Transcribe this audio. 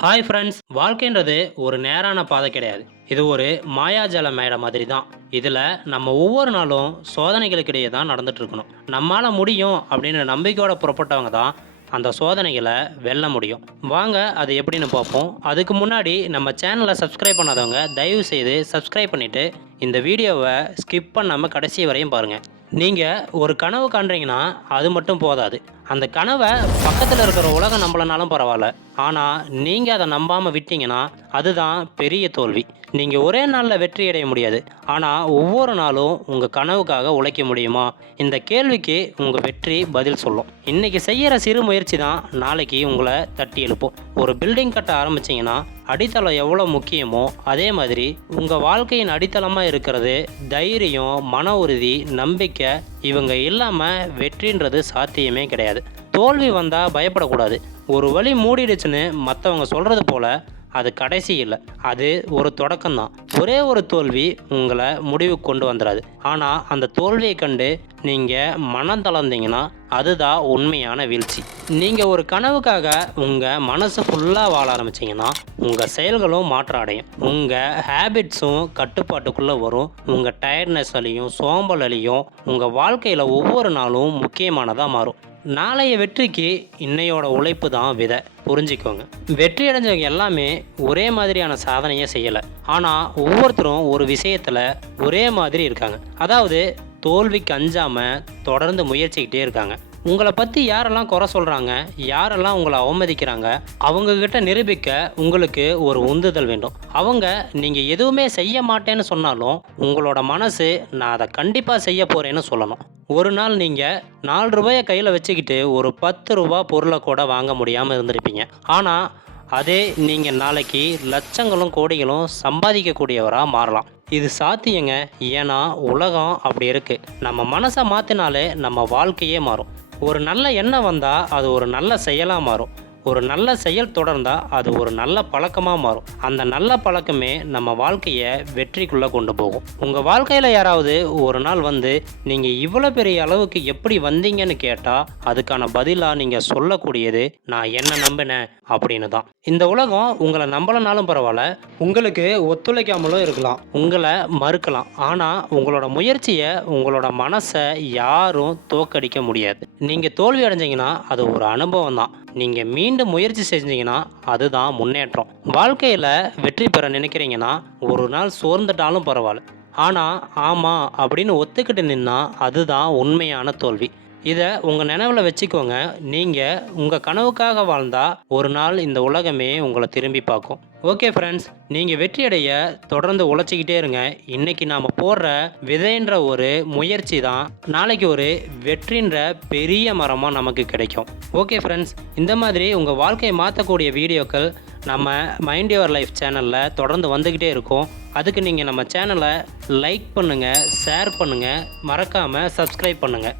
Hi friends, வாழ்க்கைன்றது ஒரு நேரான பாதை கிடையாது. இது ஒரு மாயாஜால மேடை மாதிரி தான். இதில் நம்ம ஒவ்வொரு நாளும் சோதனைகளுக்கு இடையே தான் நடந்துட்டு இருக்கணும். நம்மால் முடியும் அப்படின்னு நம்பிக்கையோட புறப்பட்டவங்க தான் அந்த சோதனைகளை வெல்ல முடியும். வாங்க அது எப்படின்னு பார்ப்போம். அதுக்கு முன்னாடி நம்ம சேனலை சப்ஸ்கிரைப் பண்ணாதவங்க தயவு செய்து சப்ஸ்கிரைப் பண்ணிவிட்டு இந்த வீடியோவை ஸ்கிப் பண்ணாமல் கடைசி வரையும் பாருங்கள். நீங்கள் ஒரு கனவு காண்றீங்கன்னா அது மட்டும் போதாது. அந்த கனவை பக்கத்தில் இருக்கிற உலகம் நம்பலனாலும் பரவாயில்ல, ஆனால் நீங்கள் அதை நம்பாமல் விட்டீங்கன்னா அதுதான் பெரிய தோல்வி. நீங்கள் ஒரே நாளில் வெற்றி அடைய முடியாது, ஆனால் ஒவ்வொரு நாளும் உங்கள் கனவுக்காக உழைக்க முடியுமா? இந்த கேள்விக்கு உங்கள் வெற்றி பதில் சொல்லும். இன்றைக்கி செய்கிற சிறு முயற்சி தான் நாளைக்கு உங்களை தட்டி எழுப்போம். ஒரு பில்டிங் கட்ட ஆரம்பிச்சிங்கன்னா அடித்தளம் எவ்வளோ முக்கியமோ அதே மாதிரி உங்கள் வாழ்க்கையின் அடித்தளமாக இருக்கிறது தைரியம், மன உறுதி, நம்பிக்கை. இவங்க இல்லாமல் வெற்றின்றது சாத்தியமே கிடையாது. தோல்வி வந்தால் பயப்படக்கூடாது. ஒரு வழி மூடிடுச்சுன்னு மற்றவங்க சொல்கிறது போல் அது கடைசி இல்லை, அது ஒரு தொடக்கம்தான். ஒரே ஒரு தோல்வி உங்களை முடிவுக்கு கொண்டு வந்துடாது, ஆனால் அந்த தோல்வியை கண்டு நீங்கள் மனம் தளர்ந்தீங்கன்னா அதுதான் உண்மையான வீழ்ச்சி. நீங்கள் ஒரு கனவுக்காக உங்கள் மனசு ஃபுல்லாக வாழ ஆரம்பிச்சிங்கன்னா உங்கள் செயல்களும் மாற்றம் அடையும். உங்கள் ஹேபிட்ஸும் கட்டுப்பாட்டுக்குள்ளே வரும். உங்கள் டயர்ட்னஸ்லையும் சோம்பலையும் உங்கள் வாழ்க்கையில் ஒவ்வொரு நாளும் முக்கியமானதாக மாறும். நாளைய வெற்றிக்கு இன்னையோட உழைப்பு தான் விதை, புரிஞ்சுக்கோங்க. வெற்றி அடைஞ்சவங்க எல்லாமே ஒரே மாதிரியான சாதனையை செய்யலை, ஆனால் ஒவ்வொருத்தரும் ஒரு விஷயத்தில் ஒரே மாதிரி இருக்காங்க. அதாவது தோல்விக்கு அஞ்சாமல் தொடர்ந்து முயற்சிக்கிட்டே இருக்காங்க. உங்களை பற்றி யாரெல்லாம் குறை சொல்கிறாங்க, யாரெல்லாம் உங்களை அவமதிக்கிறாங்க, அவங்கக்கிட்ட நிரூபிக்க உங்களுக்கு ஒரு உந்துதல் வேண்டும். அவங்க நீங்கள் எதுவுமே செய்ய மாட்டேன்னு சொன்னாலும் உங்களோட மனசு நான் அதை கண்டிப்பாக செய்ய போகிறேன்னு சொல்லணும். ஒரு நாள் நீங்கள் 4 ரூபாயை கையில் வச்சுக்கிட்டு ஒரு 10 ரூபா பொருளை கூட வாங்க முடியாமல் இருந்திருப்பீங்க. ஆனால் அதே நீங்கள் நாளைக்கு லட்சங்களும் கோடிகளும் சம்பாதிக்கக்கூடியவராக மாறலாம். இது சாத்தியங்க. ஏன்னா உலகம் அப்படி இருக்குது. நம்ம மனசை மாற்றினாலே நம்ம வாழ்க்கையே மாறும். ஒரு நல்ல எண்ணம் வந்தால் அது ஒரு நல்ல செயலாக மாறும். ஒரு நல்ல செயல் தொடர்ந்தால் அது ஒரு நல்ல பழக்கமாக மாறும். அந்த நல்ல பழக்கமே நம்ம வாழ்க்கையை வெற்றிக்குள்ளே கொண்டு போகும். உங்கள் வாழ்க்கையில் யாராவது ஒரு நாள் வந்து நீங்கள் இவ்வளோ பெரிய அளவுக்கு எப்படி வந்தீங்கன்னு கேட்டால் அதுக்கான பதிலாக நீங்கள் சொல்லக்கூடியது நான் என்ன நம்பினேன் அப்படின்னு தான். இந்த உலகம் உங்களை நம்பலனாலும் பரவாயில்ல, உங்களுக்கு ஒத்துழைக்காமலும் இருக்கலாம், உங்களை மறுக்கலாம், ஆனால் உங்களோட முயற்சியை, உங்களோட மனசை யாரும் தோற்கடிக்க முடியாது. நீங்கள் தோல்வி அடைஞ்சிங்கன்னா அது ஒரு அனுபவம் தான். நீங்கள் மீண்டும் முயற்சி செஞ்சீங்கன்னா அதுதான் முன்னேற்றம். வாழ்க்கையில் வெற்றி பெற நினைக்கிறீங்கன்னா ஒரு நாள் சோர்ந்துட்டாலும் பரவாயில்ல, ஆனால் ஆமாம் அப்படின்னு ஒத்துக்கிட்டு நின்னா அதுதான் உண்மையான தோல்வி. இதை உங்கள் நினைவில் வச்சுக்கோங்க. நீங்கள் உங்கள் கனவுக்காக வாழ்ந்தால் ஒரு நாள் இந்த உலகமே உங்களை திரும்பி பார்க்கும். ஓகே ஃப்ரெண்ட்ஸ், நீங்கள் வெற்றி அடைய தொடர்ந்து உழைச்சிக்கிட்டே இருங்க. இன்றைக்கி நாம் போடுற விதைன்ற ஒரு முயற்சி தான் நாளைக்கு ஒரு வெற்றின்ற பெரிய மரமாக நமக்கு கிடைக்கும். ஓகே ஃப்ரெண்ட்ஸ், இந்த மாதிரி உங்கள் வாழ்க்கையை மாற்றக்கூடிய வீடியோக்கள் நம்ம மைண்ட் யுவர் லைஃப் சேனலில் தொடர்ந்து வந்துக்கிட்டே இருக்கும். அதுக்கு நீங்கள் நம்ம சேனலை லைக் பண்ணுங்கள், ஷேர் பண்ணுங்கள், மறக்காமல் சப்ஸ்கிரைப் பண்ணுங்கள்.